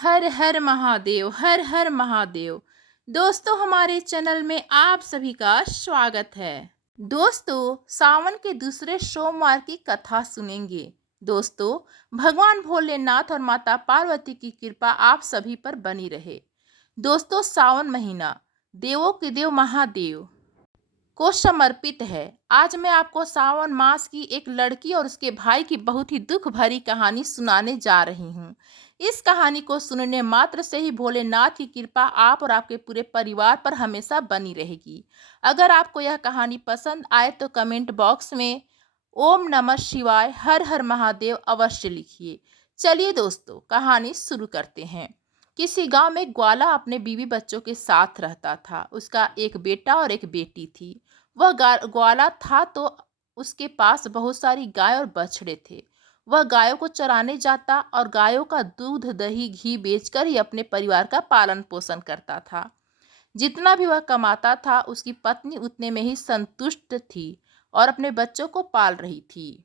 हर हर महादेव, हर हर महादेव। दोस्तों, हमारे चैनल में आप सभी का स्वागत है। दोस्तों, सावन के दूसरे सोमवार की कथा सुनेंगे। दोस्तों, भगवान भोलेनाथ और माता पार्वती की कृपा आप सभी पर बनी रहे। दोस्तों, सावन महीना देवों के देव महादेव को समर्पित है। आज मैं आपको सावन मास की एक लड़की और उसके भाई की बहुत ही दुख भरी कहानी सुनाने जा रही हूँ। इस कहानी को सुनने मात्र से ही भोलेनाथ की कृपा आप और आपके पूरे परिवार पर हमेशा बनी रहेगी। अगर आपको यह कहानी पसंद आए तो कमेंट बॉक्स में ओम नमः शिवाय, हर हर महादेव अवश्य लिखिए। चलिए दोस्तों, कहानी शुरू करते हैं। किसी गांव में ग्वाला अपने बीवी बच्चों के साथ रहता था। उसका एक बेटा और एक बेटी थी। वह ग्वाला था तो उसके पास बहुत सारी गाय और बछड़े थे। वह गायों को चराने जाता और गायों का दूध, दही, घी बेचकर ही अपने परिवार का पालन पोषण करता था। जितना भी वह कमाता था उसकी पत्नी उतने में ही संतुष्ट थी और अपने बच्चों को पाल रही थी।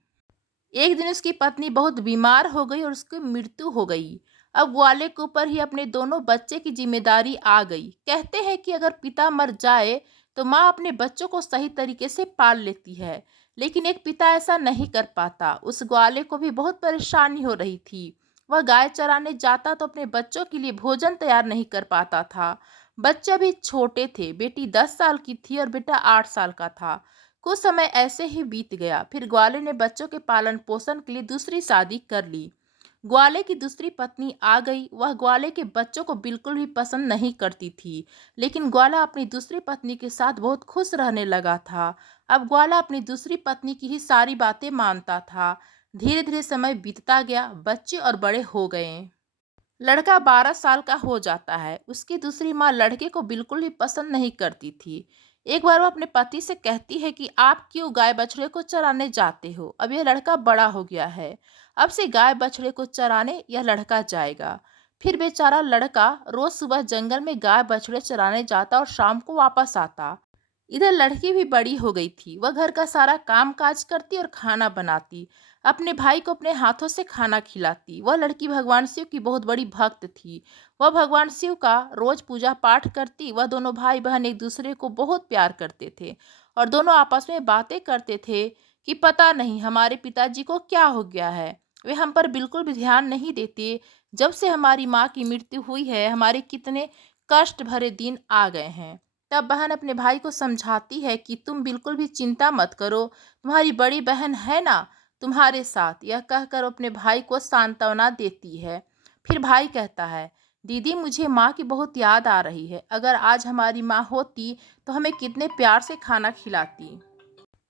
एक दिन उसकी पत्नी बहुत बीमार हो गई और उसकी मृत्यु हो गई। अब ग्वाले के ऊपर ही अपने दोनों बच्चे की जिम्मेदारी आ गई। कहते हैं कि अगर पिता मर जाए तो माँ अपने बच्चों को सही तरीके से पाल लेती है, लेकिन एक पिता ऐसा नहीं कर पाता। उस ग्वाले को भी बहुत परेशानी हो रही थी। वह गाय चराने जाता तो अपने बच्चों के लिए भोजन तैयार नहीं कर पाता था। बच्चे भी छोटे थे। बेटी 10 साल की थी और बेटा 8 साल का था। कुछ समय ऐसे ही बीत गया। फिर ग्वाले ने बच्चों के पालन पोषण के लिए दूसरी शादी कर ली। ग्वाले की दूसरी पत्नी आ गई। वह ग्वाले के बच्चों को बिल्कुल भी पसंद नहीं करती थी, लेकिन ग्वाला अपनी दूसरी पत्नी के साथ बहुत खुश रहने लगा था। अब ग्वाला अपनी दूसरी पत्नी की ही सारी बातें मानता था। धीरे धीरे समय बीतता गया। बच्चे और बड़े हो गए। लड़का 12 साल का हो जाता है। उसकी दूसरी माँ लड़के को बिल्कुल भी पसंद नहीं करती थी। एक बार वो अपने पति से कहती है कि आप क्यों गाय बछड़े को चराने जाते हो? अब यह लड़का बड़ा हो गया है। अब से गाय बछड़े को चराने यह लड़का जाएगा। फिर बेचारा लड़का रोज सुबह जंगल में गाय बछड़े चराने जाता और शाम को वापस आता। इधर लड़की भी बड़ी हो गई थी। वह घर का सारा काम काज करती और खाना बनाती। अपने भाई को अपने हाथों से खाना खिलाती। वह लड़की भगवान शिव की बहुत बड़ी भक्त थी। वह भगवान शिव का रोज पूजा पाठ करती। वह दोनों भाई बहन एक दूसरे को बहुत प्यार करते थे और दोनों आपस में बातें करते थे कि पता नहीं हमारे पिताजी को क्या हो गया है। वे हम पर बिल्कुल भी ध्यान नहीं देते। जब से हमारी माँ की मृत्यु हुई है, हमारे कितने कष्ट भरे दिन आ गए हैं। तब बहन अपने भाई को समझाती है कि तुम बिल्कुल भी चिंता मत करो, तुम्हारी बड़ी बहन है ना तुम्हारे साथ। यह कहकर अपने भाई को सांत्वना देती है। फिर भाई कहता है, दीदी मुझे माँ की बहुत याद आ रही है। अगर आज हमारी माँ होती तो हमें कितने प्यार से खाना खिलाती।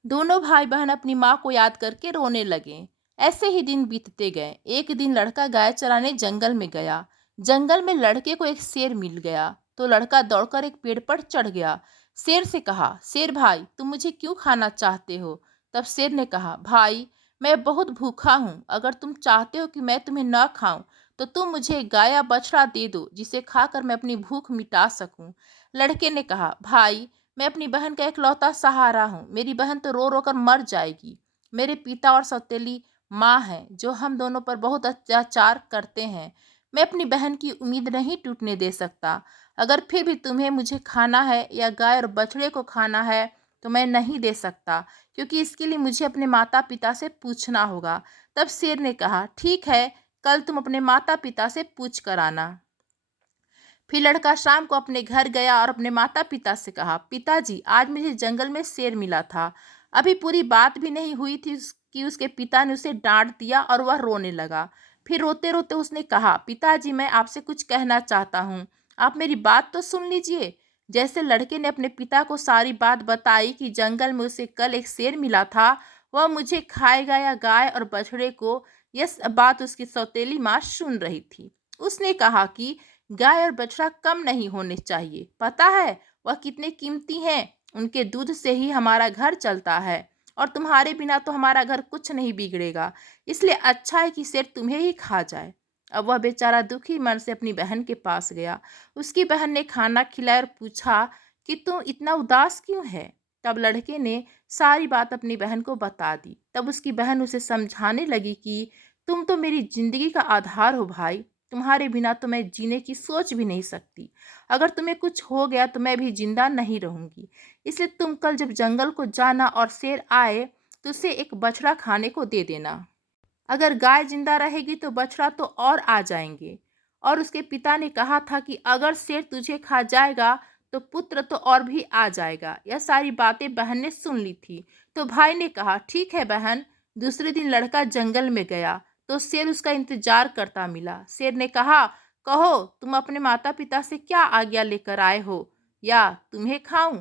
दोनों भाई बहन अपनी माँ को याद करके रोने लगे। ऐसे ही दिन बीतते गए। एक दिन लड़का गाय चराने जंगल में गया। जंगल में लड़के को एक शेर मिल गया तो लड़का दौड़कर एक पेड़ पर चढ़ गया। शेर से कहा, शेर भाई तुम मुझे क्यों खाना चाहते हो? तब शेर ने कहा, भाई मैं बहुत भूखा हूँ। अगर तुम चाहते हो कि मैं तुम्हें न खाऊं तो तुम मुझे गाय या बछड़ा दे दो जिसे खाकर मैं अपनी भूख मिटा सकूं। लड़के ने कहा, भाई मैं अपनी बहन का इकलौता सहारा हूँ। मेरी बहन तो रो रो कर मर जाएगी। मेरे पिता और सौतेली माँ है जो हम दोनों पर बहुत अत्याचार करते हैं। मैं अपनी बहन की उम्मीद नहीं टूटने दे सकता। अगर फिर भी तुम्हें मुझे खाना है या गाय और बछड़े को खाना है तो मैं नहीं दे सकता, क्योंकि इसके लिए मुझे अपने माता पिता से पूछना होगा। तब शेर ने कहा, ठीक है, कल तुम अपने माता पिता से पूछ कर आना। फिर लड़का शाम को अपने घर गया और अपने माता पिता से कहा, पिताजी आज मुझे जंगल में शेर मिला था। अभी पूरी बात भी नहीं हुई थी कि उसके पिता ने उसे डांट दिया और वह रोने लगा। फिर रोते रोते उसने कहा, पिताजी मैं आपसे कुछ कहना चाहता हूँ, आप मेरी बात तो सुन लीजिए। जैसे लड़के ने अपने पिता को सारी बात बताई कि जंगल में उसे कल एक शेर मिला था, वह मुझे खाएगा या गाय और बछड़े को, यह बात उसकी सौतेली माँ सुन रही थी। उसने कहा कि गाय और बछड़ा कम नहीं होने चाहिए। पता है वह कितने कीमती हैं? उनके दूध से ही हमारा घर चलता है और तुम्हारे बिना तो हमारा घर कुछ नहीं बिगड़ेगा। इसलिए अच्छा है कि शेर तुम्हें ही खा जाए। अब वह बेचारा दुखी मन से अपनी बहन के पास गया। उसकी बहन ने खाना खिलाया और पूछा कि तू इतना उदास क्यों है? तब लड़के ने सारी बात अपनी बहन को बता दी। तब उसकी बहन उसे समझाने लगी कि तुम तो मेरी जिंदगी का आधार हो भाई। तुम्हारे बिना तो मैं जीने की सोच भी नहीं सकती। अगर तुम्हें कुछ हो गया तो मैं भी जिंदा नहीं रहूंगी। इसलिए तुम कल जब जंगल को जाना और शेर आए तो उसे एक बछड़ा खाने को दे देना। अगर गाय जिंदा रहेगी तो बछड़ा तो और आ जाएंगे। और उसके पिता ने कहा था कि अगर शेर तुझे खा जाएगा तो पुत्र तो और भी आ जाएगा। यह सारी बातें बहन ने सुन ली थी। तो भाई ने कहा, ठीक है बहन। दूसरे दिन लड़का जंगल में गया तो शेर उसका इंतजार करता मिला। शेर ने कहा, कहो तुम अपने माता पिता से क्या आज्ञा लेकर आए हो, या तुम्हें खाऊं?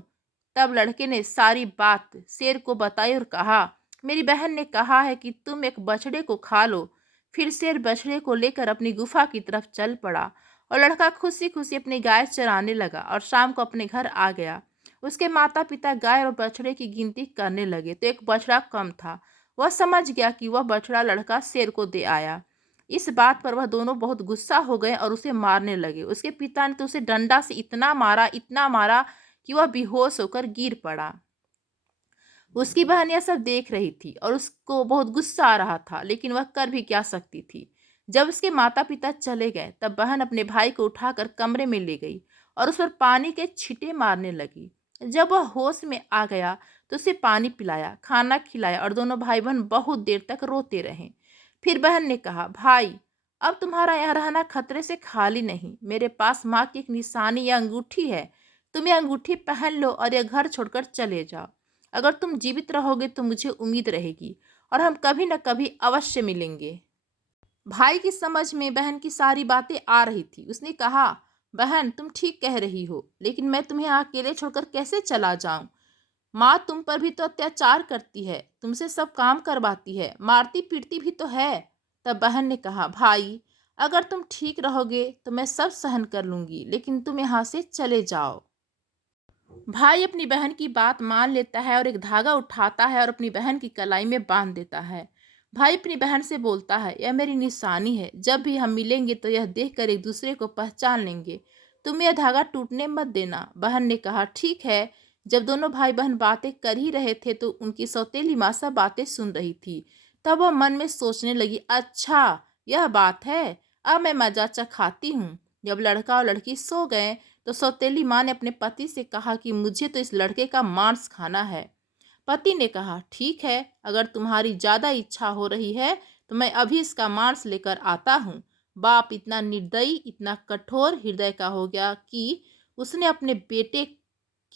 तब लड़के ने सारी बात शेर को बताई और कहा, मेरी बहन ने कहा है कि तुम एक बछड़े को खा लो। फिर शेर बछड़े को लेकर अपनी गुफा की तरफ चल पड़ा और लड़का खुशी खुशी अपनी गाय चराने लगा और शाम को अपने घर आ गया। उसके माता पिता गाय और बछड़े की गिनती करने लगे तो एक बछड़ा कम था। वह समझ गया कि वह बछड़ा लड़का शेर को दे आया। इस बात पर वह दोनों बहुत गुस्सा हो गए और उसे मारने लगे। उसके पिता ने तो उसे डंडा से इतना मारा कि वह बेहोश होकर गिर पड़ा। उसकी बहन यह सब देख रही थी और उसको बहुत गुस्सा आ रहा था, लेकिन वह कर भी क्या सकती थी। जब उसके माता पिता चले गए तब बहन अपने भाई को उठाकर कमरे में ले गई और उस पर पानी के छींटे मारने लगी। जब वह होश में आ गया तो उसे पानी पिलाया, खाना खिलाया और दोनों भाई बहन बहुत देर तक रोते रहे। फिर बहन ने कहा, भाई अब तुम्हारा यहाँ रहना खतरे से खाली नहीं। मेरे पास माँ की एक निशानी या अंगूठी है। तुम यह अंगूठी पहन लो और यह घर छोड़कर चले जाओ। अगर तुम जीवित रहोगे तो मुझे उम्मीद रहेगी और हम कभी न कभी अवश्य मिलेंगे। भाई की समझ में बहन की सारी बातें आ रही थी। उसने कहा, बहन तुम ठीक कह रही हो, लेकिन मैं तुम्हें यहाँ अकेले छोड़कर कैसे चला जाऊं? माँ तुम पर भी तो अत्याचार करती है, तुमसे सब काम करवाती है, मारती पीटती भी तो है। तब बहन ने कहा, भाई अगर तुम ठीक रहोगे तो मैं सब सहन कर लूंगी, लेकिन तुम यहाँ से चले जाओ। भाई अपनी बहन की बात मान लेता है और एक धागा उठाता है और अपनी बहन की कलाई में बांध देता है। भाई अपनी बहन से बोलता है, यह मेरी निशानी है, जब भी हम मिलेंगे तो यह देखकर एक दूसरे को पहचान लेंगे। तुम यह धागा टूटने मत देना। बहन ने कहा, ठीक है। जब दोनों भाई बहन बातें कर ही रहे थे तो उनकी सौतेली माँ सब बातें सुन रही थी। तब वह मन में सोचने लगी, अच्छा यह बात है, अब मैं मजा चखाती हूँ। जब लड़का और लड़की सो गए तो सौतेली माँ ने अपने पति से कहा कि मुझे तो इस लड़के का मांस खाना है। पति ने कहा, ठीक है, अगर तुम्हारी ज्यादा इच्छा हो रही है तो मैं अभी इसका मांस लेकर आता हूँ। बाप इतना निर्दयी, इतना कठोर हृदय का हो गया कि उसने अपने बेटे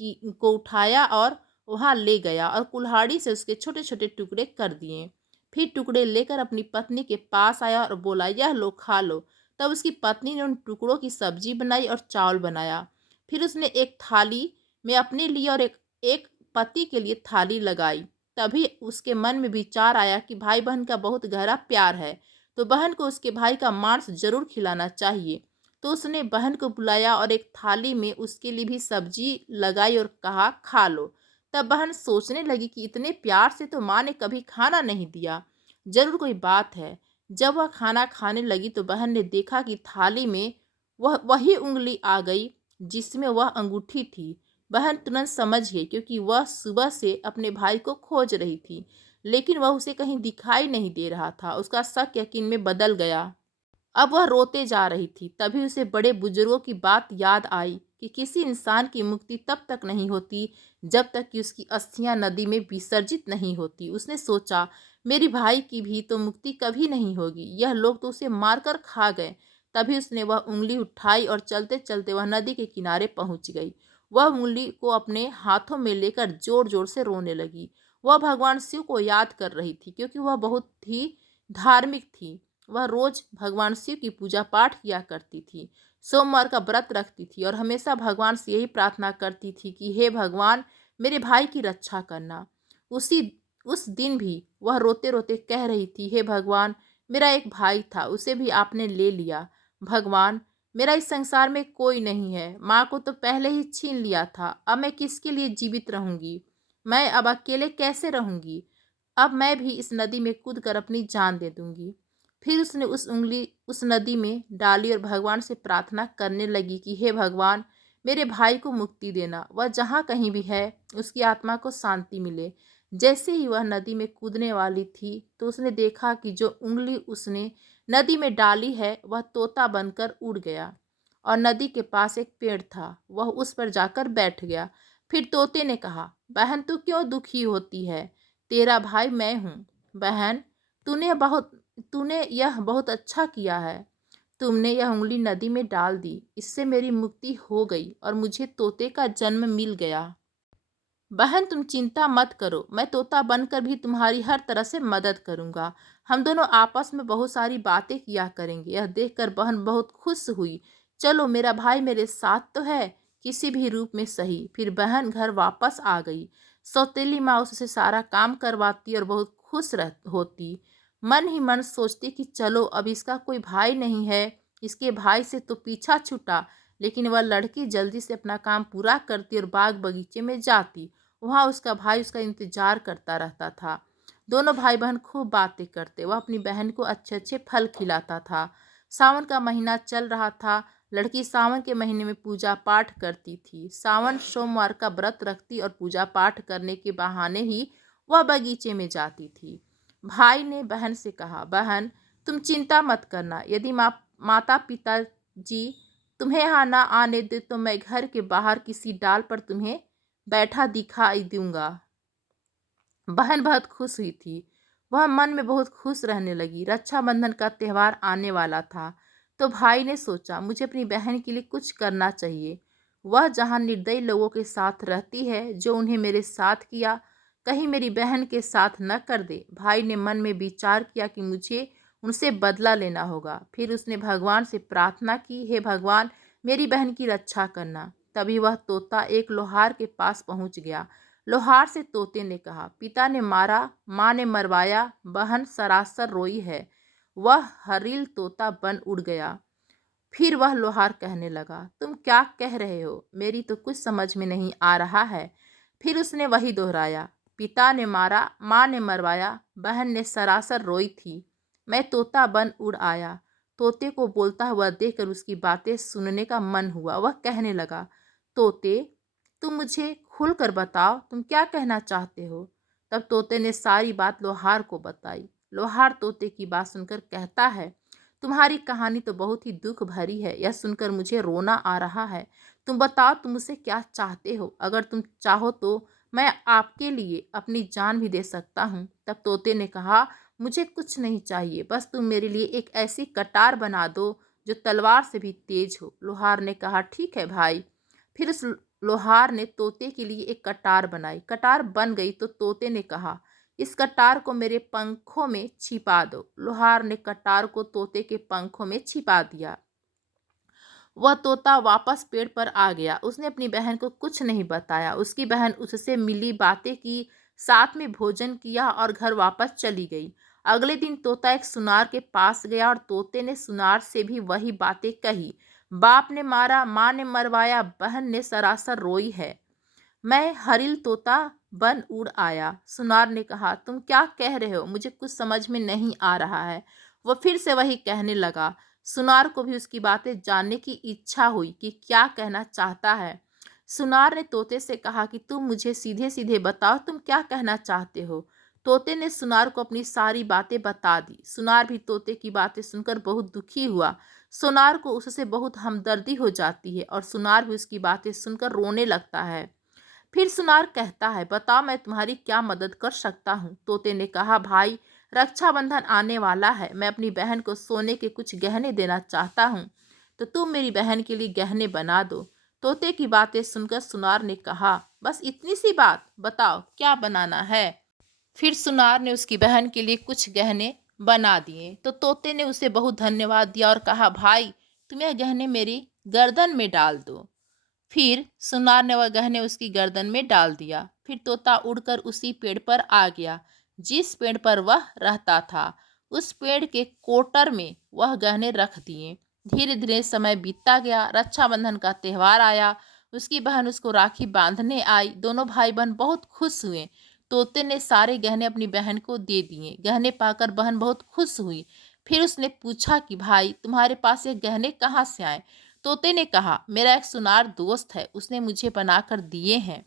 की को उठाया और वहां ले गया और कुल्हाड़ी से उसके छोटे छोटे टुकड़े कर दिए। फिर टुकड़े लेकर अपनी पत्नी के पास आया और बोला, यह लो खा लो। तब उसकी पत्नी ने उन टुकड़ों की सब्जी बनाई और चावल बनाया। फिर उसने एक थाली में अपने लिए और एक एक पति के लिए थाली लगाई। तभी उसके मन में विचार आया कि भाई बहन का बहुत गहरा प्यार है, तो बहन को उसके भाई का मांस जरूर खिलाना चाहिए। तो उसने बहन को बुलाया और एक थाली में उसके लिए भी सब्जी लगाई और कहा, खा लो। तब बहन सोचने लगी कि इतने प्यार से तो माँ ने कभी खाना नहीं दिया, जरूर कोई बात है। जब वह खाना खाने लगी तो बहन ने देखा कि थाली में वही उंगली आ गई जिसमें वह अंगूठी थी। बहन तुरंत समझ गई, क्योंकि वह सुबह से अपने भाई को खोज रही थी, लेकिन वह उसे कहीं दिखाई नहीं दे रहा था। उसका शक यकीन में बदल गया। अब वह रोते जा रही थी। तभी उसे बड़े बुजुर्गों की बात याद आई कि किसी इंसान की मुक्ति तब तक नहीं होती जब तक कि उसकी अस्थियां नदी में विसर्जित नहीं होती। उसने सोचा, मेरे भाई की भी तो मुक्ति कभी नहीं होगी, यह लोग तो उसे मारकर खा गए। तभी उसने वह उंगली उठाई और चलते चलते वह नदी के किनारे पहुंच गई। वह उंगली को अपने हाथों में लेकर जोर जोर से रोने लगी। वह भगवान शिव को याद कर रही थी, क्योंकि वह बहुत ही धार्मिक थी। वह रोज भगवान शिव की पूजा पाठ किया करती थी, सोमवार का व्रत रखती थी और हमेशा भगवान से यही प्रार्थना करती थी कि हे भगवान, मेरे भाई की रक्षा करना। उसी उस दिन भी वह रोते रोते कह रही थी, हे भगवान, मेरा एक भाई था, उसे भी आपने ले लिया। भगवान, मेरा इस संसार में कोई नहीं है, माँ को तो पहले ही छीन लिया था, अब मैं किसके लिए जीवित रहूंगी? मैं अब अकेले कैसे रहूंगी? अब मैं भी इस नदी में कूद कर अपनी जान दे दूंगी। फिर उसने उस उंगली उस नदी में डाली और भगवान से प्रार्थना करने लगी कि हे भगवान, मेरे भाई को मुक्ति देना, वह जहाँ कहीं भी है उसकी आत्मा को शांति मिले। जैसे ही वह नदी में कूदने वाली थी तो उसने देखा कि जो उंगली उसने नदी में डाली है वह तोता बनकर उड़ गया और नदी के पास एक पेड़ था, वह उस पर जाकर बैठ गया। फिर तोते ने कहा, बहन तू क्यों दुखी होती है? तेरा भाई मैं हूँ। बहन, तूने यह बहुत अच्छा किया है। तुमने यह उंगली नदी में डाल दी, इससे मेरी मुक्ति हो गई और मुझे तोते का जन्म मिल गया। बहन तुम चिंता मत करो, मैं तोता बनकर भी तुम्हारी हर तरह से मदद करूंगा। हम दोनों आपस में बहुत सारी बातें किया करेंगे। यह देखकर बहन बहुत खुश हुई। चलो मेरा भाई मेरे साथ तो है, किसी भी रूप में सही। फिर बहन घर वापस आ गई। सौतेली माँ उससे सारा काम करवाती और बहुत खुश रह होती। मन ही मन सोचती कि चलो अब इसका कोई भाई नहीं है, इसके भाई से तो पीछा छूटा। लेकिन वह लड़की जल्दी से अपना काम पूरा करती और बाग बगीचे में जाती। वहाँ उसका भाई उसका इंतजार करता रहता था। दोनों भाई बहन खूब बातें करते। वह अपनी बहन को अच्छे अच्छे फल खिलाता था। सावन का महीना चल रहा था। लड़की सावन के महीने में पूजा पाठ करती थी। सावन सोमवार का व्रत रखती और पूजा पाठ करने के बहाने ही वह बगीचे में जाती थी। भाई ने बहन से कहा, बहन तुम चिंता मत करना, यदि माता पिता जी तुम्हें यहाँ ना आने दे तो मैं घर के बाहर किसी डाल पर तुम्हें बैठा दिखाई दूंगा। बहन बहुत खुश हुई थी। वह मन में बहुत खुश रहने लगी। रक्षाबंधन का त्यौहार आने वाला था, तो भाई ने सोचा मुझे अपनी बहन के लिए कुछ करना चाहिए। वह जहाँ निर्दयी लोगों के साथ रहती है, जो उन्हें मेरे साथ किया, कहीं मेरी बहन के साथ न कर दे। भाई ने मन में विचार किया कि मुझे उनसे बदला लेना होगा। फिर उसने भगवान से प्रार्थना की, हे भगवान मेरी बहन की रक्षा करना। तभी वह तोता एक लोहार के पास पहुंच गया। लोहार से तोते ने कहा, पिता ने मारा, माँ ने मरवाया, बहन सरासर रोई है। वह हरील तोता बन उड़ गया। फिर वह लोहार कहने लगा, तुम क्या कह रहे हो? मेरी तो कुछ समझ में नहीं आ रहा है। फिर उसने वही दोहराया, पिता ने मारा, माँ ने मरवाया, बहन ने सरासर रोई थी, मैं तोता बन उड़ आया। तोते को बोलता हुआ देखकर उसकी बातें सुनने का मन हुआ। वह कहने लगा, तोते तुम मुझे खुलकर बताओ, तुम क्या कहना चाहते हो? तब तोते ने सारी बात लोहार को बताई। लोहार तोते की बात सुनकर कहता है, तुम्हारी कहानी तो बहुत ही दुख भरी है, यह सुनकर मुझे रोना आ रहा है। तुम बताओ तुम मुझसे क्या चाहते हो? अगर तुम चाहो तो मैं आपके लिए अपनी जान भी दे सकता हूँ। तब तोते ने कहा, मुझे कुछ नहीं चाहिए, बस तुम मेरे लिए एक ऐसी कटार बना दो जो तलवार से भी तेज हो। लोहार ने कहा, ठीक है भाई। फिर उस लोहार ने तोते के लिए एक कटार बनाई। कटार बन गई तो तोते ने कहा, इस कटार को मेरे पंखों में छिपा दो। लोहार ने कटार को तोते के पंखों में छिपा दिया। वह तोता वापस पेड़ पर आ गया। उसने अपनी बहन को कुछ नहीं बताया। उसकी बहन उससे मिली, बातें की, साथ में भोजन किया और घर वापस चली गई। अगले दिन तोता एक सुनार के पास गया और तोते ने सुनार से भी वही बातें कही। बाप ने मारा, माँ ने मरवाया, बहन ने सरासर रोई है, मैं हरिल तोता बन उड़ आया। सुनार ने कहा, तुम क्या कह रहे हो? मुझे कुछ समझ में नहीं आ रहा है। वह फिर से वही कहने लगा। सुनार को भी उसकी बातें जानने की इच्छा हुई कि क्या कहना चाहता है। सुनार ने तोते से कहा कि तुम मुझे सीधे सीधे बताओ, तुम क्या कहना चाहते हो? तोते ने सुनार को अपनी सारी बातें बता दी। सुनार भी तोते की बातें सुनकर बहुत दुखी हुआ। सुनार को उससे बहुत हमदर्दी हो जाती है और सुनार भी उसकी बातें सुनकर रोने लगता है। फिर सुनार कहता है, बताओ मैं तुम्हारी क्या मदद कर सकता हूँ? तोते ने कहा, भाई रक्षाबंधन आने वाला है, मैं अपनी बहन को सोने के कुछ गहने देना चाहता हूँ, तो तुम मेरी बहन के लिए गहने बना दो। तोते की बातें सुनकर सुनार ने कहा, बस इतनी सी बात, बताओ क्या बनाना है? फिर सुनार ने उसकी बहन के लिए कुछ गहने बना दिए। तो तोते ने उसे बहुत धन्यवाद दिया और कहा, भाई तुम यह गहने मेरी गर्दन में डाल दो। फिर सुनार ने वह गहने उसकी गर्दन में डाल दिया। फिर तोता उड़कर उसी पेड़ पर आ गया जिस पेड़ पर वह रहता था। उस पेड़ के कोटर में वह गहने रख दिए। धीरे धीरे समय बीतता गया। रक्षाबंधन का त्यौहार आया। उसकी बहन उसको राखी बांधने आई। दोनों भाई बहन बहुत खुश हुए। तोते ने सारे गहने अपनी बहन को दे दिए। गहने पाकर बहन बहुत खुश हुई। फिर उसने पूछा कि भाई तुम्हारे पास ये गहने कहाँ से आए? तोते ने कहा, मेरा एक सुनार दोस्त है, उसने मुझे बनाकर दिए हैं।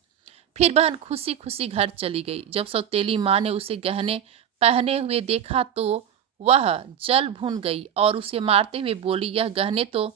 फिर बहन खुशी खुशी घर चली गई। जब सौतेली माँ ने उसे गहने पहने हुए देखा तो वह जल भून गई और उसे मारते हुए बोली, यह गहने तो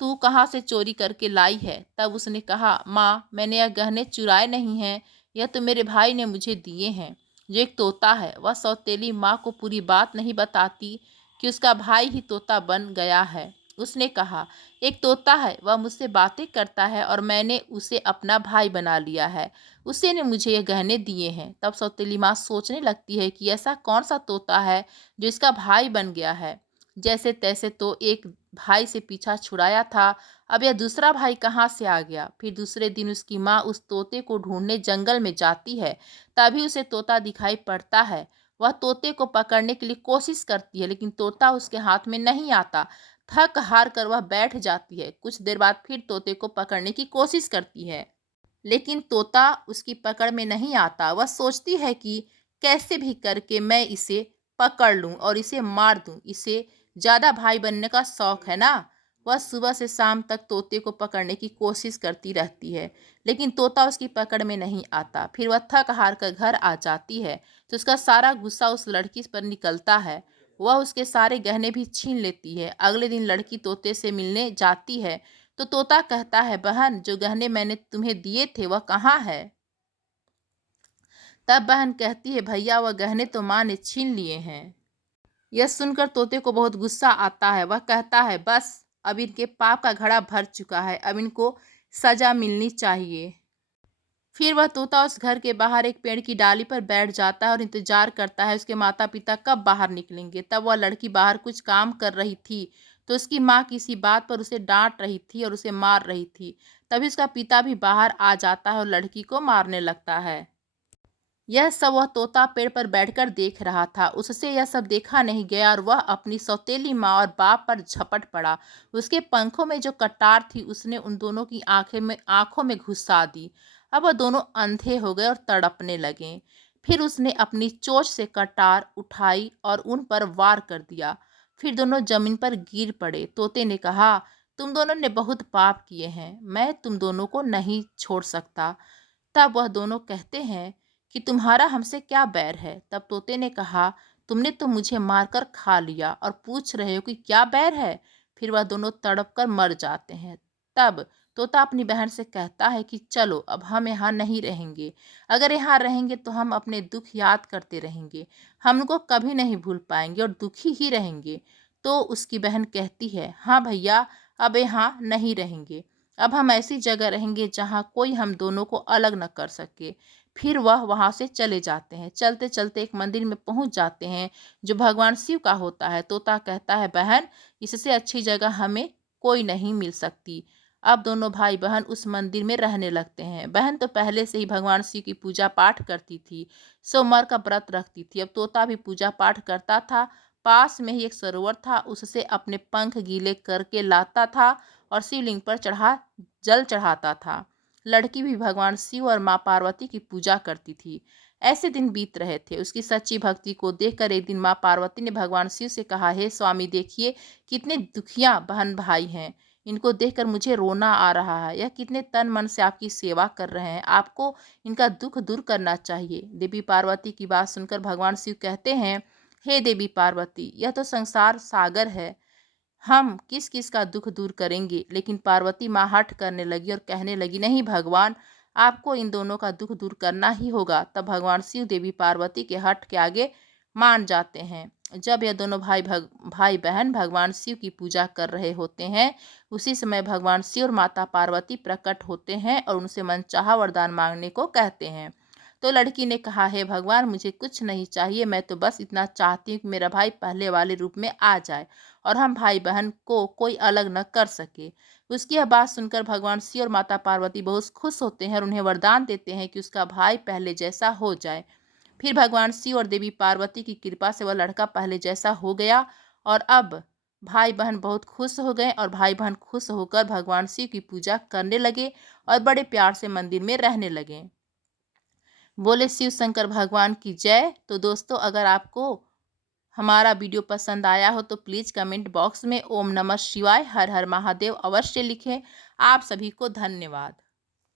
तू कहाँ से चोरी करके लाई है? तब उसने कहा, माँ, मैंने यह गहने चुराए नहीं हैं, यह तो मेरे भाई ने मुझे दिए हैं। जो एक तोता है, वह सौतेली माँ को पूरी बात नहीं बताती कि उसका भाई ही तोता बन गया है। उसने कहा, एक तोता है, वह मुझसे बातें करता है और मैंने उसे अपना भाई बना लिया है। उसी ने मुझे ये गहने दिए हैं। तब सौतेली माँ सोचने लगती है कि ऐसा कौन सा तोता है जो इसका भाई बन गया है। जैसे तैसे तो एक भाई से पीछा छुड़ाया था, अब यह दूसरा भाई कहाँ से आ गया। फिर दूसरे दिन उसकी माँ उस तोते को ढूंढने जंगल में जाती है। तभी उसे तोता दिखाई पड़ता है। वह तोते को पकड़ने के लिए कोशिश करती है, लेकिन तोता उसके हाथ में नहीं आता। थक हार कर वह बैठ जाती है। कुछ देर बाद फिर तोते को पकड़ने की कोशिश करती है, लेकिन तोता उसकी पकड़ में नहीं आता। वह सोचती है कि कैसे भी करके मैं इसे पकड़ लूं और इसे मार दूं। इसे ज़्यादा भाई बनने का शौक है ना। वह सुबह से शाम तक तोते को पकड़ने की कोशिश करती रहती है, लेकिन तोता उसकी पकड़ में नहीं आता। फिर वह थक हार कर घर आ जाती है तो उसका सारा गुस्सा उस लड़की पर निकलता है। वह उसके सारे गहने भी छीन लेती है। अगले दिन लड़की तोते से मिलने जाती है तो तोता कहता है, बहन, जो गहने मैंने तुम्हें दिए थे वह कहाँ है? तब बहन कहती है, भैया, वह गहने तो माँ ने छीन लिए हैं। यह सुनकर तोते को बहुत गुस्सा आता है। वह कहता है, बस, अब इनके पाप का घड़ा भर चुका है, अब इनको सजा मिलनी चाहिए। फिर वह तोता उस घर के बाहर एक पेड़ की डाली पर बैठ जाता है और इंतजार करता है उसके माता पिता कब बाहर निकलेंगे। तब वह लड़की बाहर कुछ काम कर रही थी तो उसकी माँ किसी बात पर उसे डांट रही थी और उसे मार रही थी। तभी उसका पिता भी बाहर आ जाता है और लड़की को मारने लगता है। यह सब वह तोता पेड़ पर बैठकर देख रहा था। उससे यह सब देखा नहीं गया और वह अपनी सौतेली माँ और बाप पर झपट पड़ा। उसके पंखों में जो कटार थी उसने उन दोनों की आंखों में घुसा दी। अब वह दोनों अंधे हो गए और तड़पने लगे। फिर उसने अपनी चोंच से कटार उठाई और उन पर वार कर दिया। फिर दोनों जमीन पर गिर पड़े। तोते ने कहा, तुम दोनों ने बहुत पाप किए हैं, मैं तुम दोनों को नहीं छोड़ सकता। तब वह दोनों कहते हैं कि तुम्हारा हमसे क्या बैर है? तब तोते ने कहा, तुमने तो मुझे मारकर खा लिया और पूछ रहे हो कि क्या बैर है? फिर वह दोनों तड़प कर मर जाते हैं। तब तोता अपनी बहन से कहता है कि चलो, अब हम यहाँ नहीं रहेंगे। अगर यहाँ रहेंगे तो हम अपने दुख याद करते रहेंगे, हम उनको कभी नहीं भूल पाएंगे और दुखी ही रहेंगे। तो उसकी बहन कहती है, हाँ भैया, अब यहाँ नहीं रहेंगे। अब हम ऐसी जगह रहेंगे जहाँ कोई हम दोनों को अलग न कर सके। फिर वह वहाँ से चले जाते हैं। चलते चलते एक मंदिर में पहुँच जाते हैं जो भगवान शिव का होता है। तोता कहता है, बहन, इससे अच्छी जगह हमें कोई नहीं मिल सकती। अब दोनों भाई बहन उस मंदिर में रहने लगते हैं। बहन तो पहले से ही भगवान शिव की पूजा पाठ करती थी, सोमवार का व्रत रखती थी। अब तोता भी पूजा पाठ करता था। पास में ही एक सरोवर था, उससे अपने पंख गीले करके लाता था और शिवलिंग पर जल चढ़ाता था। लड़की भी भगवान शिव और माँ पार्वती की पूजा करती थी। ऐसे दिन बीत रहे थे। उसकी सच्ची भक्ति को देखकर एक दिन माँ पार्वती ने भगवान शिव से कहा, हे स्वामी, देखिए कितने दुखिया बहन भाई हैं, इनको देखकर मुझे रोना आ रहा है। यह कितने तन मन से आपकी सेवा कर रहे हैं, आपको इनका दुख दूर करना चाहिए। देवी पार्वती की बात सुनकर भगवान शिव कहते हैं, हे देवी पार्वती, यह तो संसार सागर है, हम किस किस का दुख दूर करेंगे। लेकिन पार्वती माँ हठ करने लगी और कहने लगी, नहीं भगवान, आपको इन दोनों का दुख दूर करना ही होगा। तब भगवान शिव देवी पार्वती के हठ के आगे मान जाते हैं। जब यह दोनों भाई बहन भगवान शिव की पूजा कर रहे होते हैं, उसी समय भगवान शिव और माता पार्वती प्रकट होते हैं और उनसे मनचाहा वरदान मांगने को कहते हैं। तो लड़की ने कहा, हे भगवान, मुझे कुछ नहीं चाहिए, मैं तो बस इतना चाहती हूँ कि मेरा भाई पहले वाले रूप में आ जाए और हम भाई बहन को कोई अलग न कर सके। उसकी यह बात सुनकर भगवान शिव और माता पार्वती बहुत खुश होते हैं और उन्हें वरदान देते हैं कि उसका भाई पहले जैसा हो जाए। फिर भगवान शिव और देवी पार्वती की कृपा से वह लड़का पहले जैसा हो गया और अब भाई बहन बहुत खुश हो गए और भाई बहन खुश होकर भगवान शिव की पूजा करने लगे और बड़े प्यार से मंदिर में रहने लगे। बोले शिव शंकर भगवान की जय। तो दोस्तों, अगर आपको हमारा वीडियो पसंद आया हो तो प्लीज़ कमेंट बॉक्स में ओम नमः शिवाय, हर हर महादेव अवश्य लिखें। आप सभी को धन्यवाद।